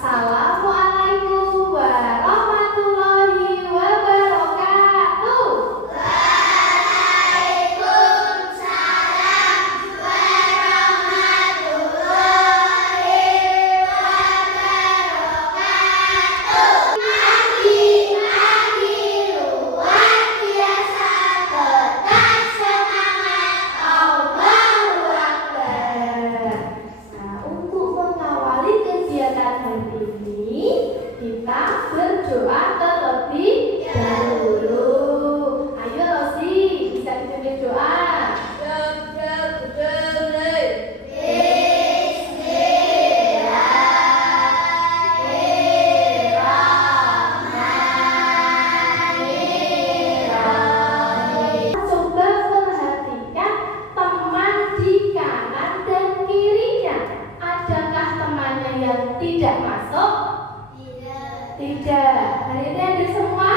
Assalamualaikum warahmatullahi wabarakatuh. Waalaikumsalam warahmatullahi wabarakatuh. Pagi-pagi luar biasa, tetap semangat, Allahu Akbar. Nah, untuk mengawali kegiatan hari ini, kita berdoa terlebih dahulu. Ayo Rosi, bisa dipimpin doa. Coba perhatikan teman di kanan dan kirinya. Adakah temannya yang tidak masuk? Tidak. Hari ini ada semua?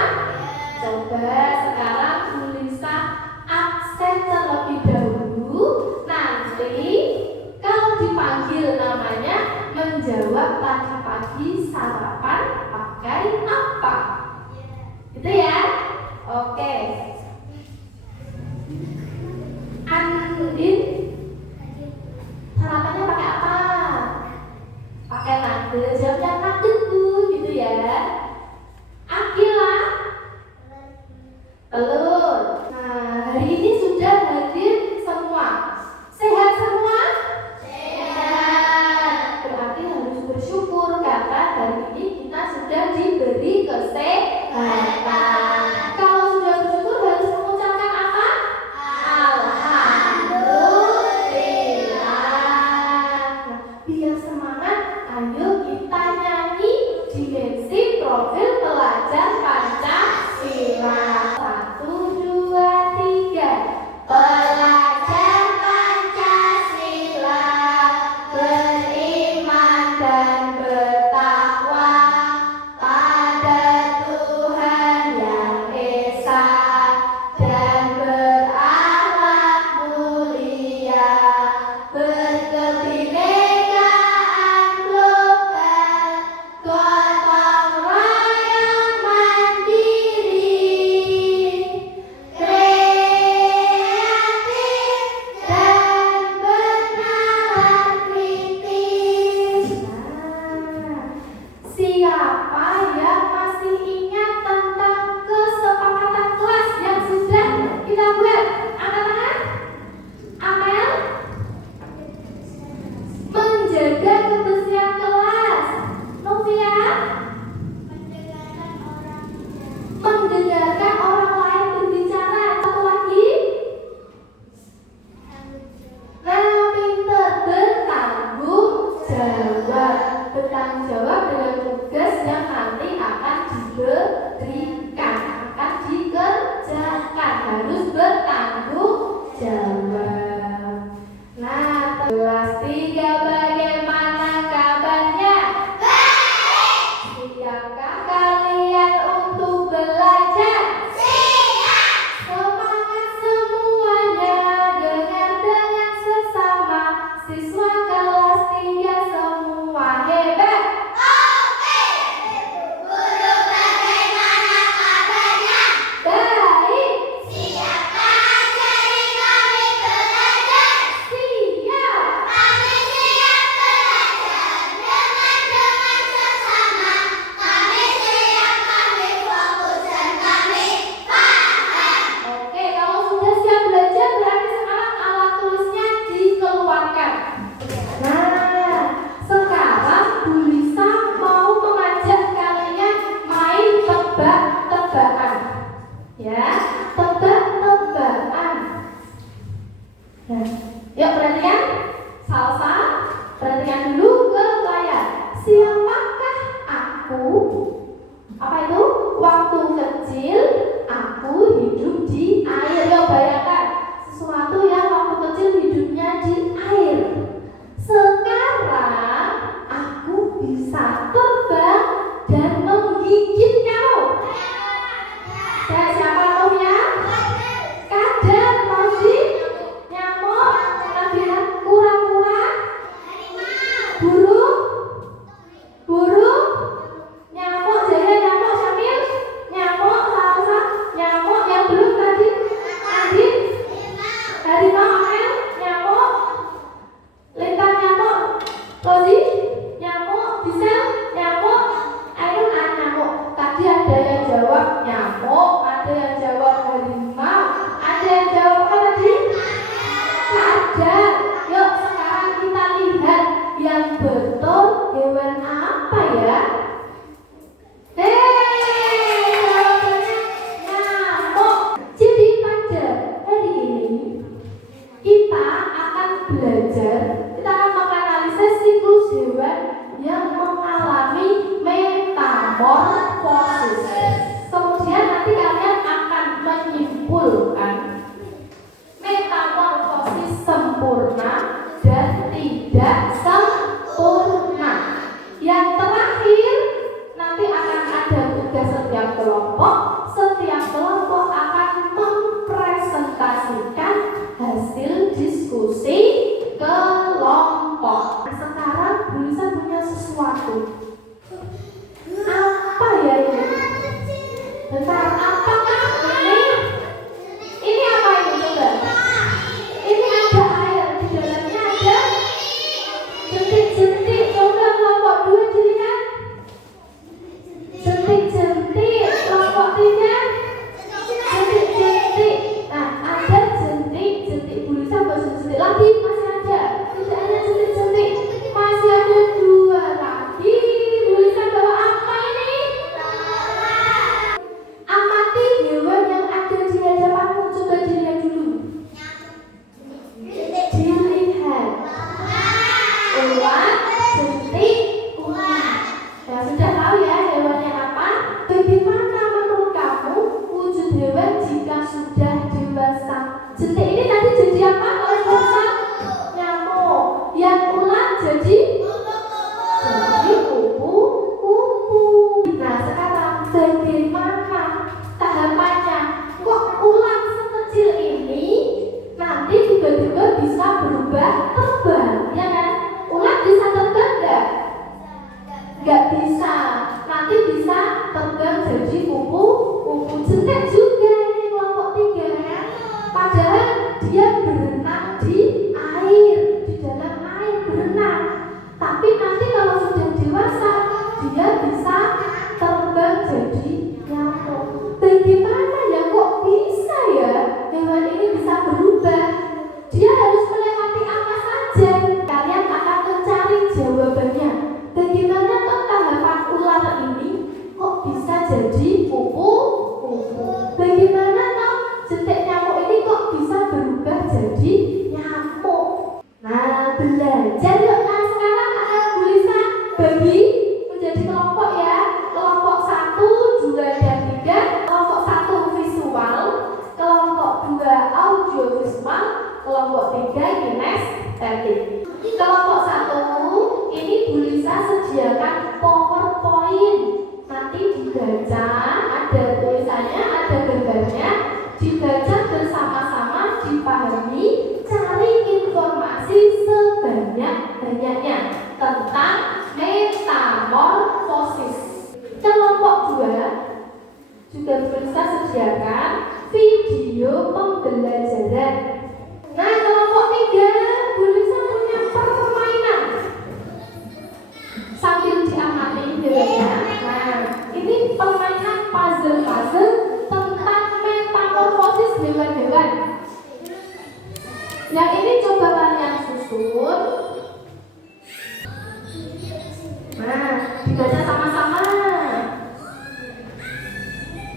Coba sekarang Bu Lisa absen terlebih dahulu. Nanti kalau dipanggil namanya menjawab tadi pagi sarapan pakai apa? Gitu ya? Oke. Andin, sarapannya pakai apa? Pakai nugget. Jawabnya nugget Bu, gitu ya. Akila, telur. Nah, hari ini sudah hadir semua. Sehat semua? Sehat. Berarti harus bersyukur karena hari ini kita sudah diberi kesehatan. Kalau sudah bersyukur harus mengucapkan apa? Alhamdulillah. Nah, biar semangat, ayo kita nyanyi dimensi profil pelajar Pancasila. 1, 2, 3. Pelajar Pancasila beriman dan bertakwa pada Tuhan Yang Esa dan berakhlak mulia, berkebinekaan global, gotong royong mandiri, kreatif dan bernalar kritis. Siapa yang masih ingat tentang kesepakatan kelas yang sudah kita buat? Angkat tangan. Amel, menjaga kebersihan kelas. Novia, mendengarkan orang lain berbicara. Satu lagi. Nah, pinter, bertanggung jawab. Bertanggung jawab dengan tugas yang nanti akan diberikan, akan dikerjakan. Harus bertanggung jawab. Nah, kelas 3 bagaimana kabarnya? Siapkah kalian untuk belajar? Semangat semuanya, dengar dengan sesama. Siswa kelas 3 semua hebat. Guru bagaimana kabarnya? Baik. Siapkah ajari kami belajar? Siap. Kami siap belajar dengan sesama. Kami siap, kami fokus dan kami paham. Oke, kalau sudah siap belajar berarti sekarang alat tulisnya dikeluarkan. Nah, sekarang Bu Lisa mau mengajak kalian main tebak-tebakan. Ya, tebak-tebakan. Nah, yuk perhatikan. Salsa, perhatikan dulu ke layar. Siapakah aku? Apa itu? Waktu kecil aku hidup di air. Yuk bayangkan sesuatu yang waktu kecil hidupnya di air. Sekarang aku bisa terbang dan menggigit kamu. Siapa tahunya? Kadal, Rosi, nyamuk, Nabila, kura-kura, burung, hewan apa ya? Jawabannya nyamuk. Jadi pada hari ini kita akan belajar, kita akan menganalisis siklus hewan yang mengalami metamorfosis. Kemudian nanti kalian akan menyimpulkan metamorfosis sempurna dan tidak sempurna. Yang terakhir nanti akan ada tugas setiap kelompok. Setiap kelompok akan mempresentasikan hasil diskusi kelompok. Sekarang Bu Lisa punya sesuatu. Apa ya ini? Bentar, apakah ini? Ini apa ini coba? Ini ada air, di dalamnya ada jentik-jentik. Coba kelompok 2 dilihat. Jentik-jentik. Kelompok 3 jentik-jentik. Nah, ada jentik-jentik. Bu Lisa buat jentik lagi, masih ada. Tidak ada jentik-jentik. Masih ada 2 lagi. Bu Lisa bawa apa ini? Amati hewan yang ada di hadapanmu. Coba dilihat dulu. Dilihat. Ulat, jentik, ulat. Ya, sudah tahu ya hewannya apa? Bagaimana menurut kamu wujud hewan jika sudah dewasa? Jentik ini tadi jadi apa kalau dewasa? Nyamuk. Yang ulat jadi kupu-kupu. Nah, sekarang bagaimana tahapannya? Kok ulat sekecil ini nanti tiba-tiba bisa berubah terbang, ya kan? Ulat bisa terbang nggak? Nggak bisa. Nanti bisa terbang jadi kupu-kupu. Jentik juga ini kelompok 3 ya. Padahal dia berenang di air, di dalam air berenang. Tapi nanti kalau sudah dewasa, dia bisa terbang jadi nyamuk. Bagaimana ya, kok bisa ya hewan ini bisa berubah? Dia harus melewati apa saja? Kalian akan mencari jawabannya. Bagaimana kok tahapan ular ini kok bisa jadi kupu-kupu? Bagaimana kok jentik nyamuk ini kok bisa berubah jadi nyamuk? Nah, belajar yuk. Nah, sekarang Bu Lisa bagi menjadi kelompok ya. Kelompok 1, 2, dan 3. Kelompok 1 visual, kelompok 2 audio visual, kelompok 3 kinestetik. Kelompok 1 ini Bu Lisa sediakan PowerPoint. Nanti dibaca, ada tulisannya, ada gambarnya, dibaca bersama-sama, dipahami, cari informasi sebanyak-banyaknya tentang metamorfosis. Kelompok 2 juga Bu Lisa sediakan video pembelajaran. Nah, kelompok 3 Bu Lisa punya permainan sambil diamati hewannya. Nah, ini permainan puzzle-puzzle tentang metamorfosis hewan-hewan. Yang ini coba kalian susun. Nah, dibaca sama-sama.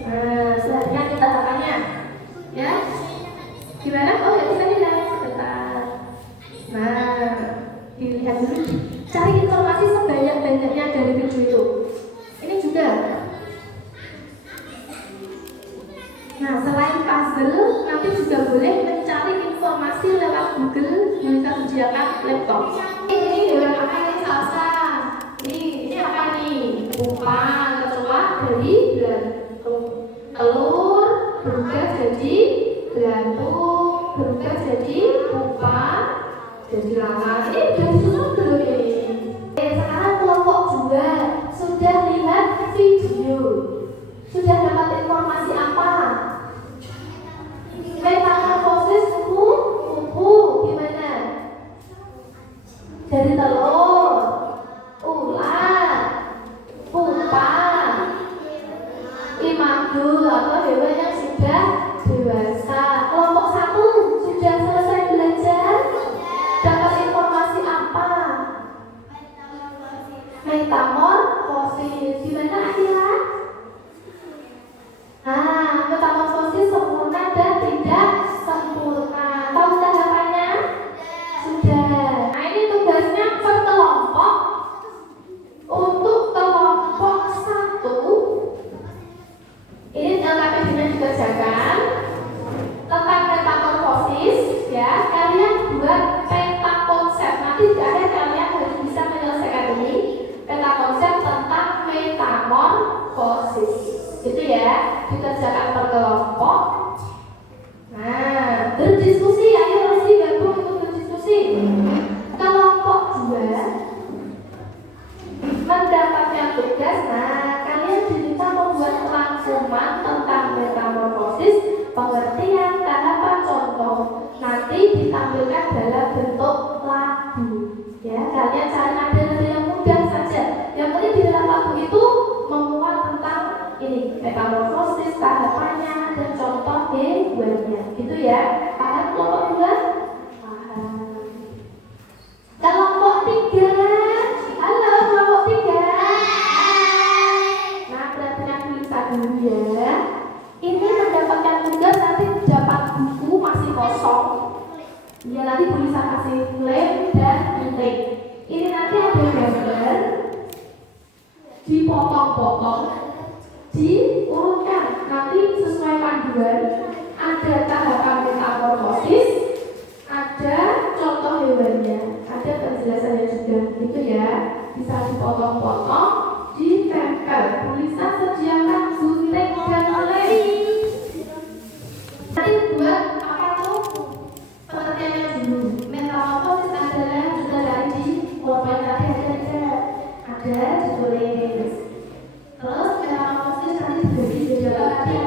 Nah, selanjutnya kita tahapannya, ya. Gimana? Oh ya, bisa dilihat sebentar. Nah, dilihat dulu. Cari informasi sebanyak-banyaknya dari video itu. Ini juga. Nah, selain puzzle, nanti juga boleh mencari informasi lewat Google. Bisa sediakan laptop. Ini hewan apa ini? Salsa. Ini apa nih? Umpan, kecoa dari telur, berubah jadi belantung, berubah jadi pupa, jadi lalat. Ini udah disusun belum ini? Sekarang kelompok 2 sudah lihat video, sudah dapat informasi apa? Metamorfosis kupu-kupu gimana? Dari telur, ulat, pupa, imadu atau hewan yang sudah dewasa. Kelompok 1 sudah selesai belajar. Dapat informasi apa? metamorfosis. Gimana Akila? Metamorfosis sempurna dan tidak sempurna. Tahu tahapannya? Sudah. Nah, ini tugasnya per kelompok. Untuk kelompok 1 ini LKPD-nya dikerjakan tentang metamorfosis, ya. Kalian buat peta konsep. Nanti di akhir kalian harus bisa menyelesaikan ini. Peta konsep tentang metamorfosis. Itu ya, dikerjakan per kelompok. Nah, berdiskusi, ayo harus digabung untuk berdiskusi. Kelompok 2 mendapatkan tugas. Nah, kalian diminta membuat rangkuman tentang metamorfosis, pengertian, tahapan, contoh. Nanti ditampilkan dalam bentuk lagu. Ya, kalian cari nada-nada yang mudah saja. Yang penting di dalam lagu itu memuat tentang ini metamorfosis, tahapannya, dan contoh hewannya. Gitu ya. Paham kelompok 2? Paham. Kelompok 3. Halo kelompok 3. Nah, perhatikan tulisan dulu ya. Ini mendapatkan tugas, nanti dapat buku masih kosong. Ya, nanti tulisan kasih lem dan titik. Ini nanti ada gambar, dipotong-potong, diurutkan. Nanti sesuai panduan. Ada tahapan metamorfosis, ada contoh hewannya, ada penjelasannya juga. Gitu ya. Bisa dipotong-potong, ditempel. Tulisan sediakan gunting dan lem. Nanti buat apa tuh? Pengertiannya dulu. Metamorfosis adalah juga dari kelompok yang tadi ada ditulis. Terus metamorfosis nanti dibagi jadi apa nanti?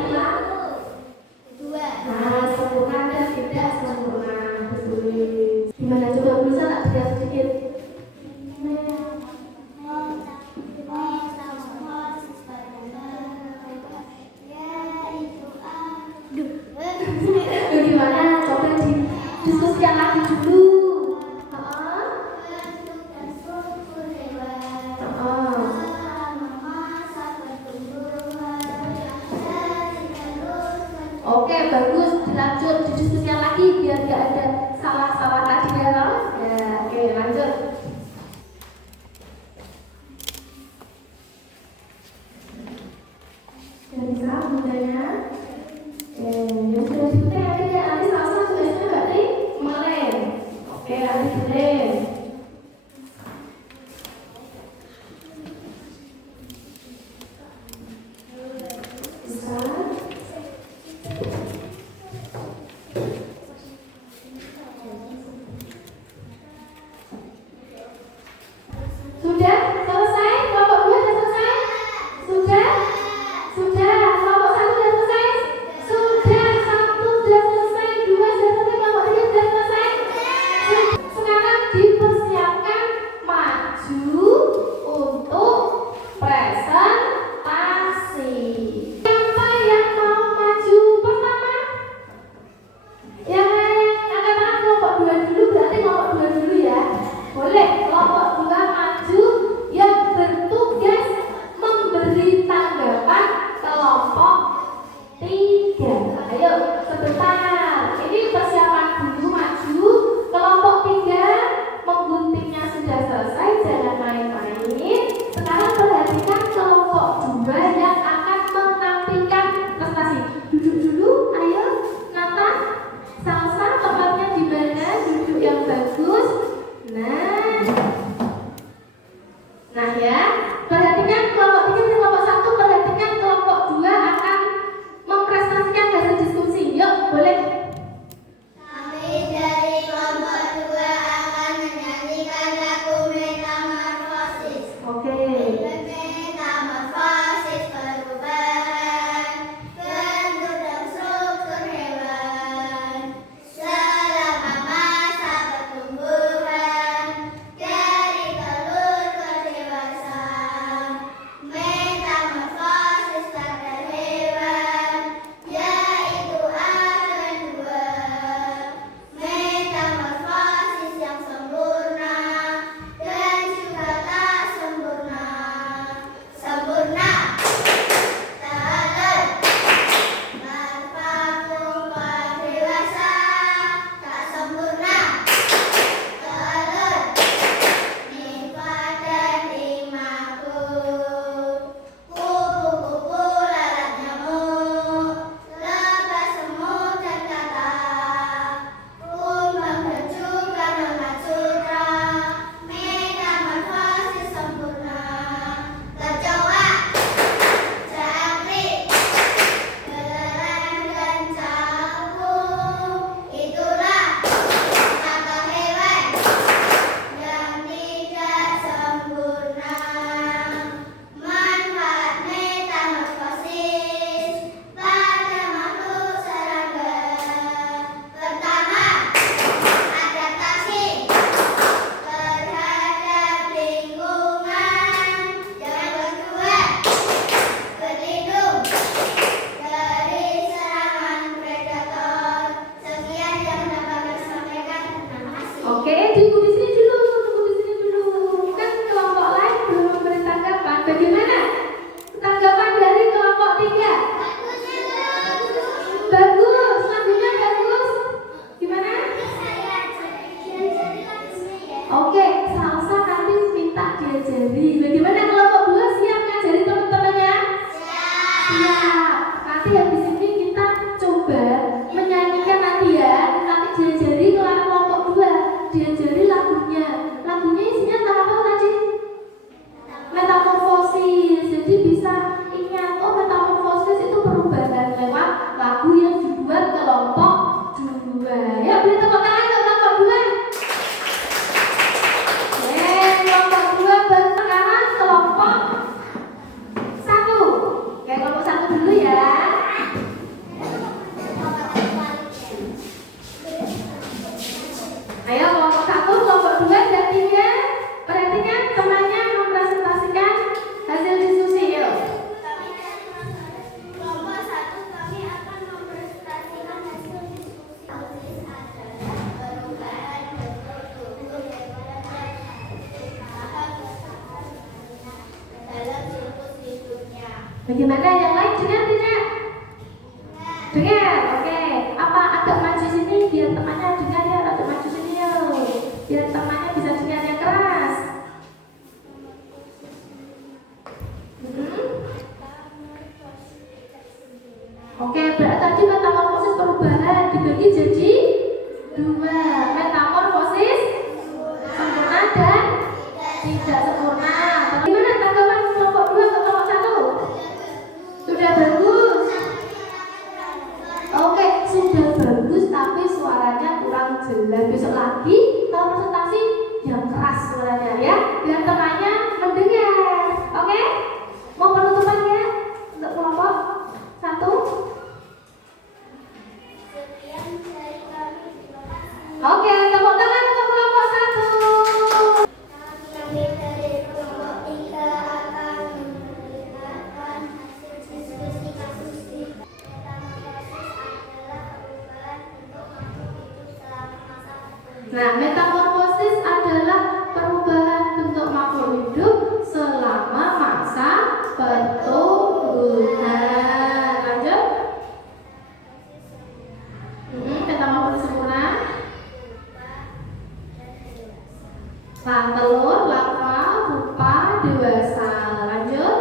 2. Nah, sempurna dan tidak sempurna ditulis. Gimana coba bisa tak tidak sedikit? Gimana? Coba didiskusikan lagi dulu. Bagaimana tanggapan dari kelompok 3? Bagus, lagunya bagus. Gimana? Oke, Salsa nanti minta diajari. Bagaimana kelompok 2 siap ngajari teman-temannya? Siap. Nanti habis ini kita coba menyanyikan nanti ya. Nanti diajari kelompok 2, diajari lagunya. Lagunya isinya tentang apa tadi? Metamorfosis. Jadi bisa ingat, oh metamorfosis itu perubahan lewat lagu yang dibuat kelompok 2. Ya, beri tepuk tangan untuk kelompok 2. Kelompok 2 baru sekarang kelompok 1. Oke, kelompok 1 dulu ya. Ayo kelompok 1, kelompok 2 dan 3. Perhatikan temannya mempresentasikan hasil diskusi. Yuk. Kelompok 1 kami akan mempresentasikan hasil diskusi adalah perubahan bentuk tubuh dalam siklus hidupnya. Bagaimana yang lain dengar tidak? Dengar, oke. Apa agak maju sini biar temannya dengar ya, agak maju sini yuk. Biar temannya bisa dengar yang keras. Oke, berarti tadi metamorfosis perubahan dibagi jadi 2. Metamorfosis sempurna dan tidak sempurna. Bagaimana tanggapan kelompok 2 atau kelompok 1? Sudah bagus. Oke, sudah bagus tapi suaranya kurang jelas. Besok lagi kalau presentasi yang keras suaranya ya, biar temannya mendengar. Oke? Mau penutupan ya untuk kelompok 1? Sekian dari kami, terima kasih. Oke, tepuk tangan untuk kelompok 1. Kami dari kelompok 3 akan memperlihatkan hasil diskusi kasus di metamorfosis adalah perubahan bentuk makhluk hidup selama masa pertumbuhan. Lanjut. Metamorfosis sempurna. Telur, larva, pupa, dewasa. Lanjut.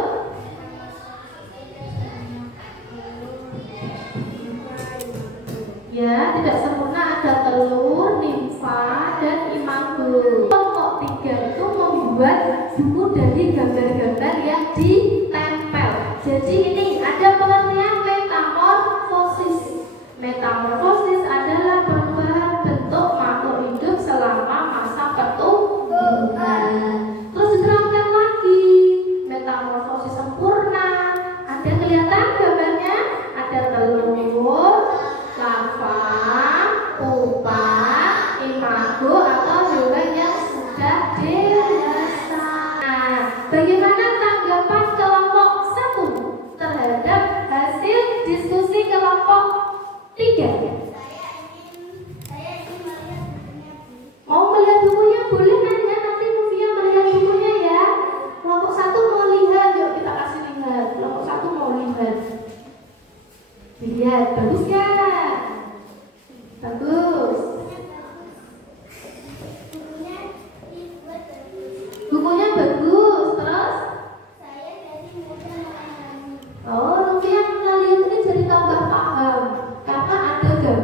Ya, tidak sempurna ada telur, nimfa, dan imago. Kelompok 3 itu membuat buku dari gambar-gambar yang ditempel. Jadi ini ada pengertian metamorfosis. Metamorfosis adalah perubahan bentuk makhluk hidup selama masa pertumbuhan. Terus diterangkan lagi metamorfosis sempurna. Ada kelihatan gambarnya? Ada telur, larva, pupa, imago atau hewan yang sudah dewasa. Nah, bagaimana tanggapan kelompok 1 terhadap hasil diskusi kelompok 3? Saya ingin melihat bukunya. Mau melihat bukunya? Boleh nanya, nanti Novia melihat bukunya ya. Kelompok 1 mau lihat, yuk kita kasih lihat. Kelompok 1 mau lihat. Lihat, bagus gak? Bagus. Bukunya bagus, terus? Saya jadi mudah memahami. Oh, Novia yang lihat ini jadi tambah paham. Karena ada gambar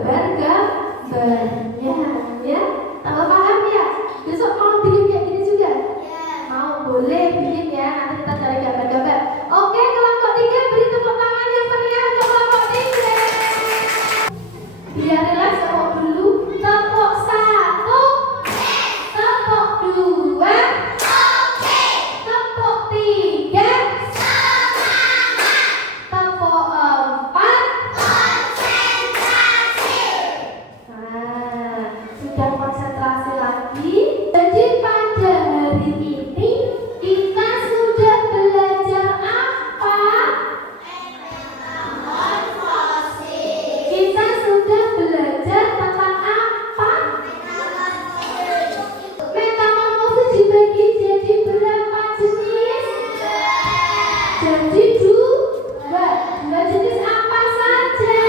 Jadi dua jenis apa saja?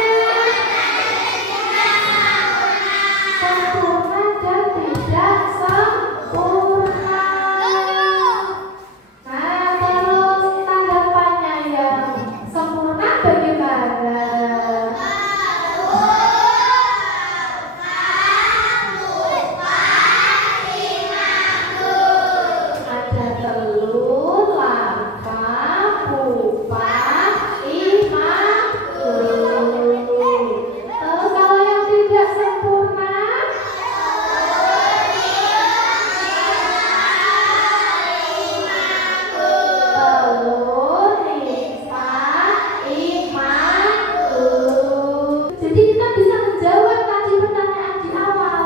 Sempurna dan tidak sempurna. Nah, terus tanggapannya yang sempurna bagaimana? Ada telur, larva, pupa, imago. Terus kalau yang tidak sempurna? Telur, nimfa, imago. Jadi kita bisa menjawab tadi pertanyaan di awal.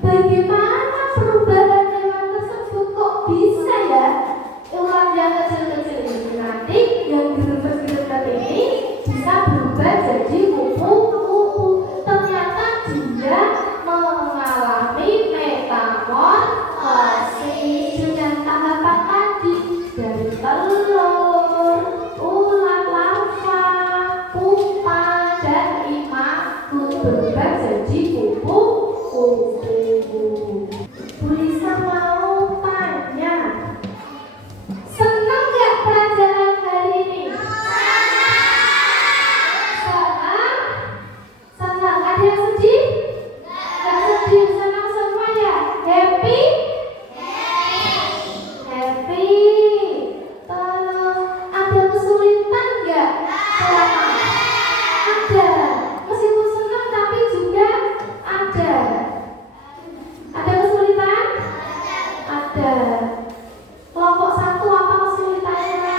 Bagaimana perubahan hewan tersebut kok bisa ya? Ular yang kecil-kecil ini nanti yang gerbet-gerbet ini bisa berubah jadi kupu-kupu. Ternyata dia mengalami metamorfosis dengan tahapan tadi dari telur, ular, larva, pupa, dan imago berubah jadi kupu-kupu. Bu Lisa mau tanya, senang nggak pelajaran hari ini? Senang? Senang. Ada yang sedih? Nggak sedih, senang semua ya? Happy? Happy. Terus ada kesulitan nggak? Ada. Meskipun senang tapi juga ada. Ada kesulitan? Ada. Kelompok satu apa kesulitannya?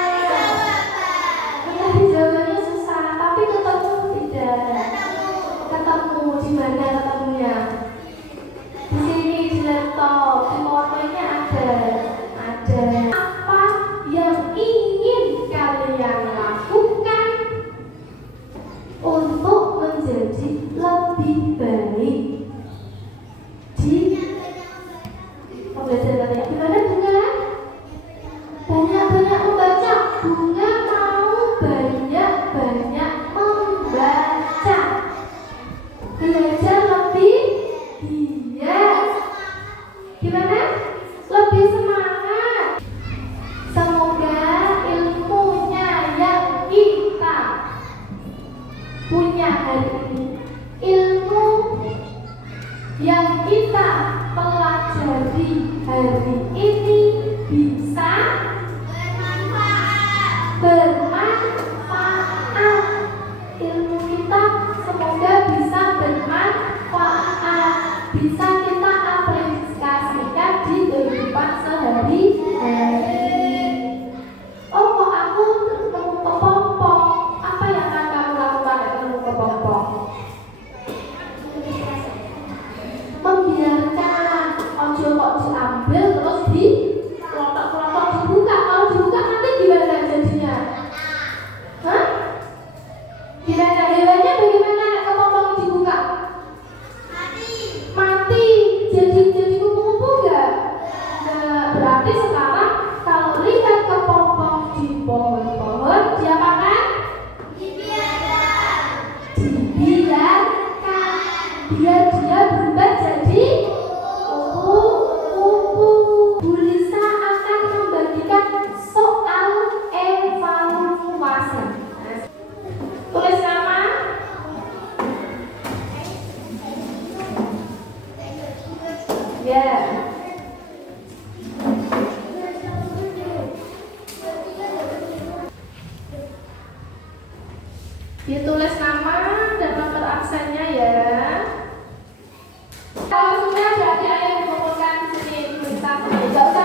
Tadi jawabannya susah, tapi ketemu tidak? Ketemu di mana ketemunya? Di sini di laptop, di PowerPoint-nya ada. Ada. Apa yang ingin kalian lakukan untuk menjadi lebih baik? Pembelajaran gimana Bunga? Banyak-banyak membaca. Bunga mau banyak-banyak membaca. Belajar lebih giat. Gimana? Lebih semangat. Semoga ilmunya yang kita punya hari ini, ilmu yang kita pelajari hari ini bisa bermanfaat. Ilmu kita semoga bisa bermanfaat, bisa kita aplikasikan di kehidupan sehari-hari. Oh, kok aku ketemu kepompong? Apa yang akan kamu lakukan ketemu kepompong? Membiarkan, ojo kok diambil terus di kelotok-kelotok dibuka. Kalau dibuka nanti gimana jadinya? Hah? Gimana? Hewannya bagaimana kepompong dibuka? Mati. Jadi kupu-kupu enggak? Nah, berarti sekarang kalau lihat kepompong di pohon-pohon, diapakan? Dibiarkan. Biar dia berubah jadi kupu-kupu. Bu Lisa akan membagikan soal evaluasi. Tulis nama. Ya. Ditulis nama dan nomor absennya ya. Kalau sudah berarti ayah mengumpulkan di sini. Nggak usah